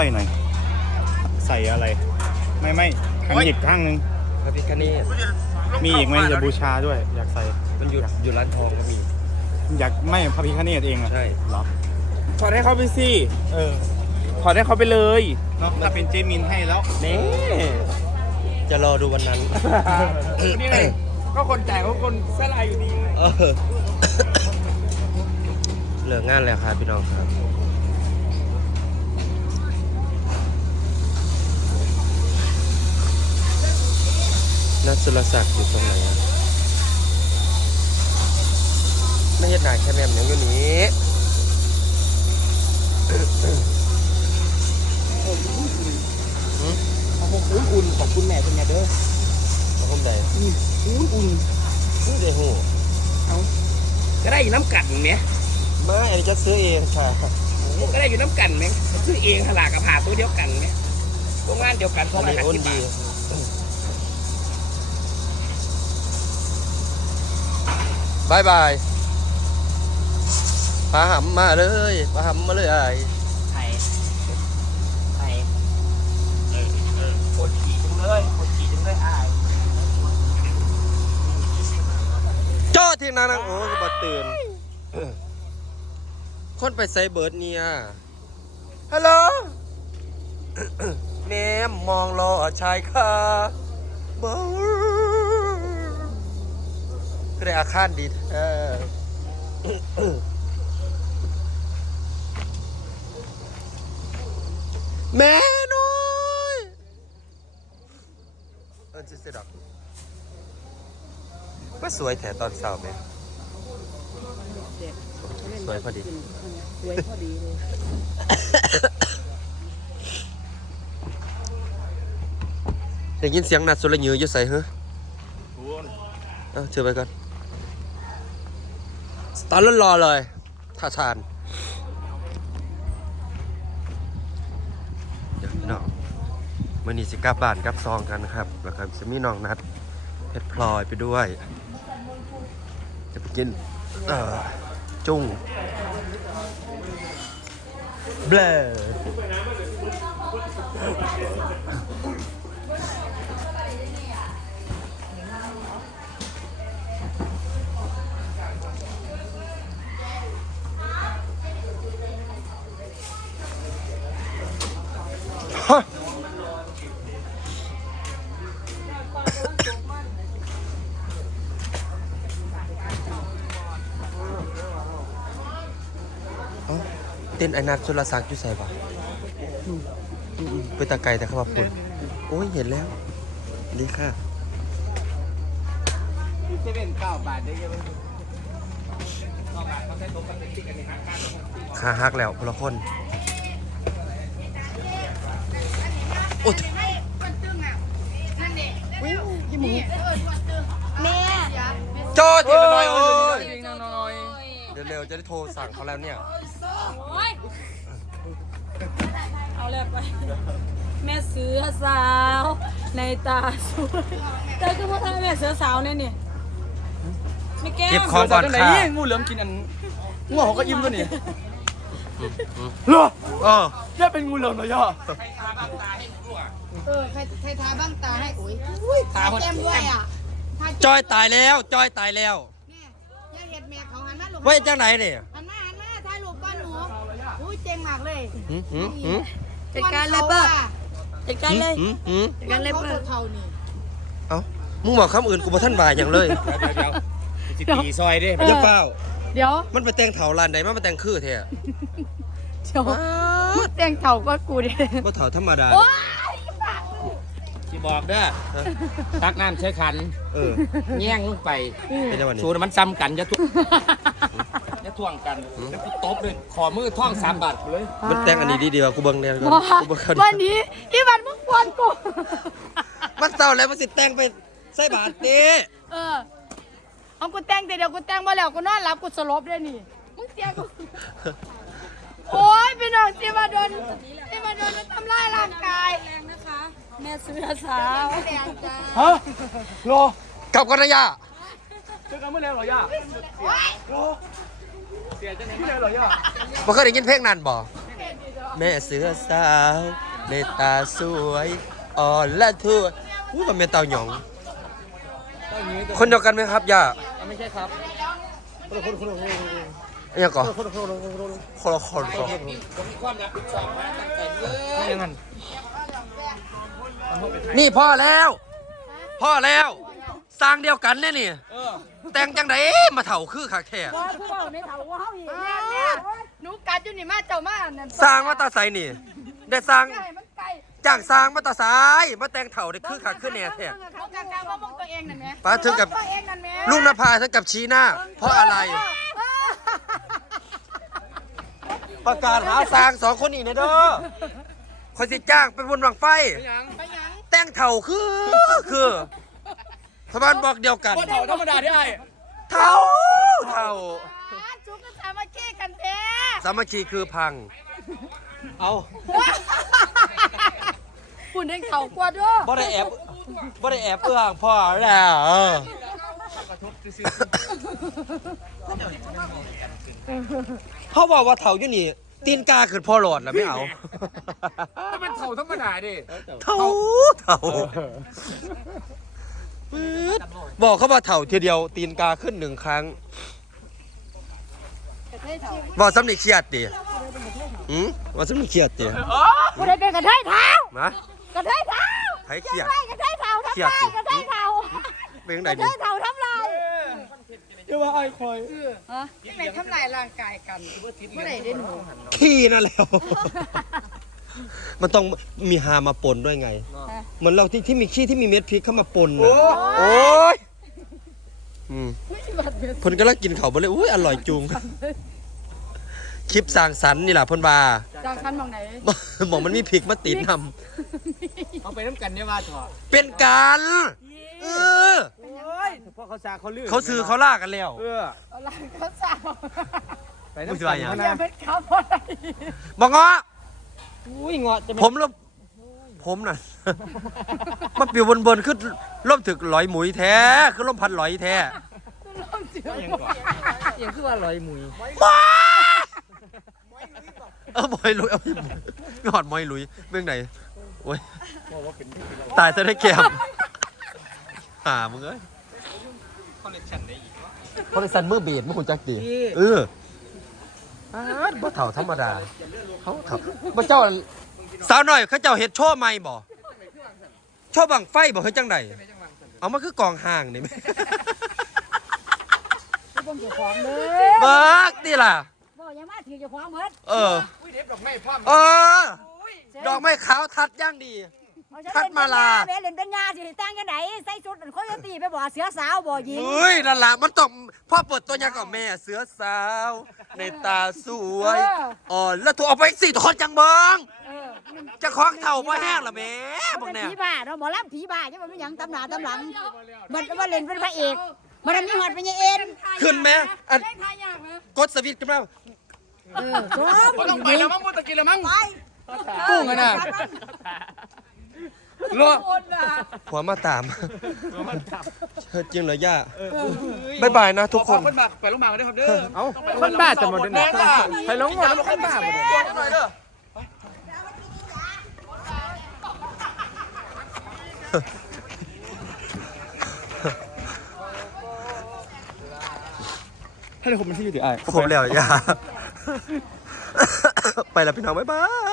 ใส่หน่อยใส่อะไรไม่ทำหยิบข้างนึงพระพิฆเนศมีอีกไหมจะบูชาด้วยอยากใส่มันอยู่ร้านทองก็มีอยากไม่พระพิฆเนศเองอะใช่หรอถอดให้เขาไปสิถอดให้เขาไปเลยเนาะถ้าเป็นเจมินให้แล้วนี่จะรอดูวันนั้นนี่ไงก็คนจ่ายเขาคนเสื้อลายอยู่ดีเหลืองานแล้วครับพี่น้องครับนัทสุรศักดิ์อยู่ตรงไหนไม่เห็นหน้าแค่แม่มยังอยู่นี้ผมอุ่นของคุณแม่เป็นไงเด้อผมได้อุ่นไม่ได้หูเอาก็ได้อยู่น้ำกัดไหมไม่อันนี้จะซื้อเองค่ะก็ได้อยู่น้ำกันไหมซื้อเองขลากกับผ่าตัวเดียวกันไหมโรงงานเดียวกันอันนี้อ้นดีบายบายปลาหำมาเลยปลาหำมาเลยไอ้ไทยปวดขี่จังเลยไอ้เจ้าที่นั่งโอ้ยบ่ตื่นคนไปใส่เบิร์ดเนี่ยฮัลโหลแนมมองรอชายคาเบิร์ดได้อาคารดีแท้แม่น้อยจะเสร็จหรอก็สวยแถตอนเช้าไหมสวยพอดีสวยพอดีเลยได้ยินเสียงนัดสุรยืออยู่ใส่เหรอเชื่อไปก่อนสตาร์ทรอเลยท่าทานเดี๋ยวน้องมื่อนี้สิกลับบ้านกลับซองกันนะครับแล้วก็จะมีน้องนัดเพชรพลอยไปด้วยจะไปกินจุ้งเบลฮะเต้นไอนัทสุรศักดิ์อยู่ใส่ปะไปตะไกแต่เขามาปุ่นโอ้ยเห็นแล้วดีค่ะเซเว่น9 บาทได้ยังขาหักแล้วพละคนโอ้ยแม่จอดทีละหน่อยโอ้ยเร็วๆจะได้โทรสั่งเขาแล้วเนี่ยเอาเลยไปแม่เสือสาวในตาสวยแต่ก็ว่าทำแม่เสือสาวเนี่ยนี่ไม่แก้เก็บของก่อนค่ะงูเหลือมกินอันงูเขาก็อิ่มตัวนี้เหรอย่าเป็นงูเหลือมเหรอย่าใครทาบ้างตาให้โอ้ยตาแก้มด้วยอ่ะจอยตายแล้วจอยตายแล้วเนี่ยย่าเห็ดแม่เขาหันหน้าลงไว้จังไหนเนี่ยหันหน้าถ่ายรูปก้อนหนูอุ้ยเจ๋งมากเลยจัดการเลยเปิ้ลจัดการเลยจัดการเลยเปิ้ลเอ้ามึงบอกคำอื่นกูบ่ท่านบ่ายอย่างเลยสิตีซอยดิไม่จะเฝ้าเดี๋ยวมันไปแต่งเถาลานใดมันมาแต่งคือเท่เดี๋ยวแต่งเถาก็กูดิก็เถาธรรมดาที่บอกเด้อตักน้ำใช้ขันแย่งลงไปสูตรมันซ้ำกันจะท่วงกันแล้วกูตบเลยขอมือท่อง3 บาทเลยมันแต่งอันนี้ดีๆว่ากูเบิ่งแนวก่อนกูเบิ่งวันนี้อีวันมึงควรกูมันเศร้าแล้วมันสิแต่งไปใส่บาทนี่เอากูแต่งแต่เดี๋ยวกูแต่งมาแล้วกูนอนหลับกูสลบได้นี่มึงเสียกูโอ๊ยพี่น้องที่มาโดนมันทำร้ายร่างกายแรงนะคะแม่เสือสาวฮะรอกับกันนะย่าเจอกันเมื่อไหร่หรอย่าเสียจะไหนเมื่อไหร่หรอย่าบ่เคยได้ยินเพลงนั้นบ่แม่เสือสาวในตาสวยอ่อนและทั่วอู้กับแม่เต่าหยอง คนเดียวกันไหมครับย่าไม่ใช่ครับยังก่อนคนละคนผมมีความรับผิดชอบมาตั้งแต่เริ่มยังไงนี่พ่อแล้วสร้างเดียวกันเนี่ยนี่แต่งจังไดมาเถ่าคือคักแท้ว่าผู้เฒ่าในเฒ่าว่าเฮาอีกเนี่ยหนูกัดอยู่นี่มาเจ้ามานั่นสร้างมาตาไซนี่ได้สร้างใช่มันไก่จ้างสร้างมาตาไซมาแต่งเถ่าได้คือคักคือแน่แท้เขากลางว่ามองตัวเองนั่นแหมป้าถึงกับตัวเองนั่นแหมลุงนภาถึงกับชี้หน้า เพราะอะไร ประกาศหาสร้างสองคนอีกนะเด้อคนสิจ้างไปบนวังไฟไปหยังแต่งเถ่าคือสมานบอกเดียวกันเถ่าธรรมดาได้เถ่าจุกก็สามัคคีกันแท้สามัคคีคือพัง เอาคุณเองเฒ่ากว่าเด้อบ่ได้แอบเอื้องพ่อแล้วเขาบอกว่าเถ่าอยู่นี่ตีนกาขึ้นพ่อหลอดแล้วไม่เอามันเถ่าธรรมดาดิเถ่าปื๊ดบอกเขาว่าเถ่าทีเดียวตีนกาขึ้นหนึ่งครั้งบอกสำนึกเครียดดิบอกสำนึกเครียดดิผู้ใดเป็นกระเทยเฒ่านะกระเทยเฒ่าใครเครียดกระเทยเฒ่าทำเครียดลายสิกระเทยเฒ่าเป็นยังกไงระเทดิยเฒ่าทำลายจะว่าไอ้คอยยังไงทำลายร่างกายกันเมื่อไหร่ได้หนูขี้นั่นแหล้วมันต้องมีฮามาปนด้วยไงเหมือนเราที่มีขี้ที่มีเม็ดพริกเข้ามาปนน่ะโอ้ยเพิ่นก็ลังกินเขาบ่เลยอุ้ยอร่อยจุงคลิปสร้างสรรค์นี่แหละเพิ่นว่าจางคันมองไหนบอกมันมีพริกมาติดทเอาไปน้ำกันเนี่ยว่าถอดำเป็นการเออเพราะเขาซาเขาลื่นเขาซื้อเขาล่ากันแล้วเอาล่ะเขาสาวไปน้ำกันอย่าเป็นเขาพอได้บอกงออุ้ยงอจะผมน่ะ มันปิวบนขึ้นล่มถึกลอยหมุยแท้คือล่มพันลอยแท้ร่มเสียงยังคือว่าลอยหมุยมอยลุยเอาพี่หอดมอยลุยเรื่องไหนโอ้ยตายจะได้แก้มหามึงเอ้ยคอลเลกชันมือเบสมึงคุณจักดีบ่เถ่าธรรมดาเขาเถ่าบ่เจ้าสาวหน่อยเขาเจ้าเฮ็ดโชว์ใหม่บ่โชว์บังไฟบ่เฮ็ดจังไดเอามาคือกองห่างนี่ต้องเจ้าของเลยเบิกนี่ล่ะบอกยังมาถือเจ้าของหมดเออดอกไม้ขาวทัดย่างดี ทัดมาลาเล่นเป็นงาสิตั้งกันไหนใส่ชุดโคโยตีไปบ่เสือสาวบ่หญิงเฮ้ยนั่นล่ะมันต้องพ่อเปิดตัวยังกับแม่เสือสาวในตาสวยแล้วถูกเอาไปสิคนจังเบิงจะคล้องเท่าบ่แห้งละแม่บักแน่ผีบ้าเนาะหมอลำผีบ้าใช่ไหมมันยังตำหนาตำหลังมันว่าเล่นเป็นพระเอกมันมีหอดเป็นยังเอ็นขึ้นไหมอันได้ทายยากนะกดสวิตช์ขึ้นมาจบต้องไปแล้วมั้งมุตะกินแล้วมั้งกุ้งกันนะรอผัวมาตามจริงเหรอย่าบ๊ายบายนะทุกคนคนบ้าไปลงมาได้ครับเด้อเอาคนบ้าจะหมดเลยไปลงหมดแล้วคนบ้าหมดเลยให้ผมเป็นที่อยู่ดีไอ้ครบแล้วอย่า ไปแล้วพี่น้องบ๊ายบาย